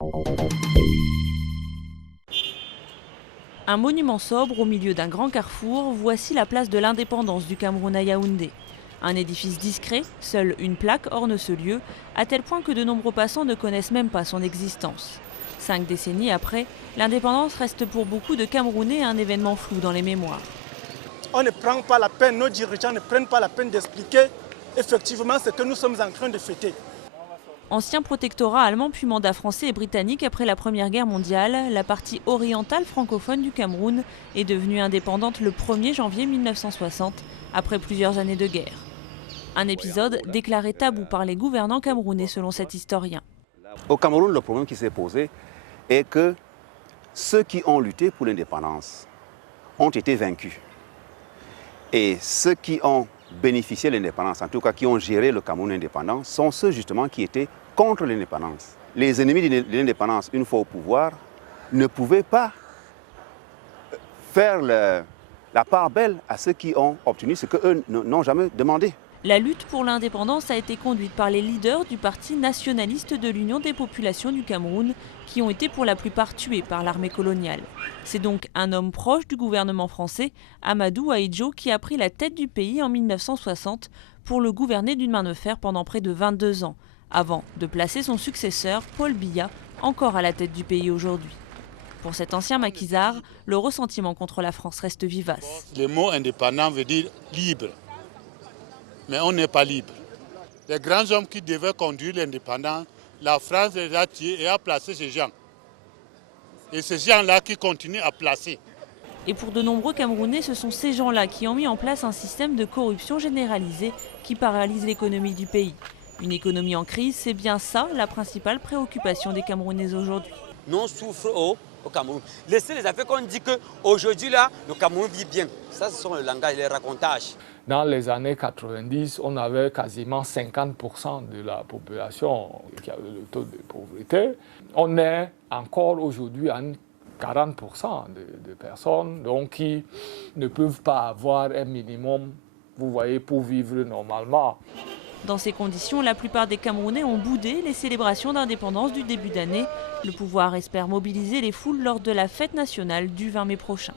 Un monument sobre au milieu d'un grand carrefour, voici la place de l'indépendance du Cameroun à Yaoundé. Un édifice discret, seule une plaque orne ce lieu, à tel point que de nombreux passants ne connaissent même pas son existence. 5 décennies après, l'indépendance reste pour beaucoup de Camerounais un événement flou dans les mémoires. On ne prend pas la peine, nos dirigeants ne prennent pas la peine d'expliquer effectivement ce que nous sommes en train de fêter. Ancien protectorat allemand puis mandat français et britannique après la Première Guerre mondiale, la partie orientale francophone du Cameroun est devenue indépendante le 1er janvier 1960, après plusieurs années de guerre. Un épisode déclaré tabou par les gouvernants camerounais selon cet historien. Au Cameroun, le problème qui s'est posé est que ceux qui ont lutté pour l'indépendance ont été vaincus. Et ceux qui ont bénéficié de l'indépendance, en tout cas qui ont géré le Cameroun indépendant, sont ceux justement qui étaient contre l'indépendance. Les ennemis de l'indépendance, une fois au pouvoir, ne pouvaient pas faire la part belle à ceux qui ont obtenu ce qu'eux n'ont jamais demandé. La lutte pour l'indépendance a été conduite par les leaders du parti nationaliste de l'Union des populations du Cameroun, qui ont été pour la plupart tués par l'armée coloniale. C'est donc un homme proche du gouvernement français, Amadou Ahidjo, qui a pris la tête du pays en 1960 pour le gouverner d'une main de fer pendant près de 22 ans, avant de placer son successeur, Paul Biya, encore à la tête du pays aujourd'hui. Pour cet ancien maquisard, le ressentiment contre la France reste vivace. Le mot indépendant veut dire libre. Mais on n'est pas libre. Les grands hommes qui devaient conduire l'indépendance, la France les a tués et a placé ces gens. Et ces gens-là qui continuent à placer. Et pour de nombreux Camerounais, ce sont ces gens-là qui ont mis en place un système de corruption généralisée qui paralyse l'économie du pays. Une économie en crise, c'est bien ça la principale préoccupation des Camerounais aujourd'hui. Nous on souffre au Cameroun. Laissez les affaires qu'on dit qu'aujourd'hui là, le Cameroun vit bien. Ça, ce sont le langage, les racontages. Dans les années 90, on avait quasiment 50% de la population qui avait le taux de pauvreté. On est encore aujourd'hui à 40% de personnes donc, qui ne peuvent pas avoir un minimum, vous voyez, pour vivre normalement. Dans ces conditions, la plupart des Camerounais ont boudé les célébrations d'indépendance du début d'année. Le pouvoir espère mobiliser les foules lors de la fête nationale du 20 mai prochain.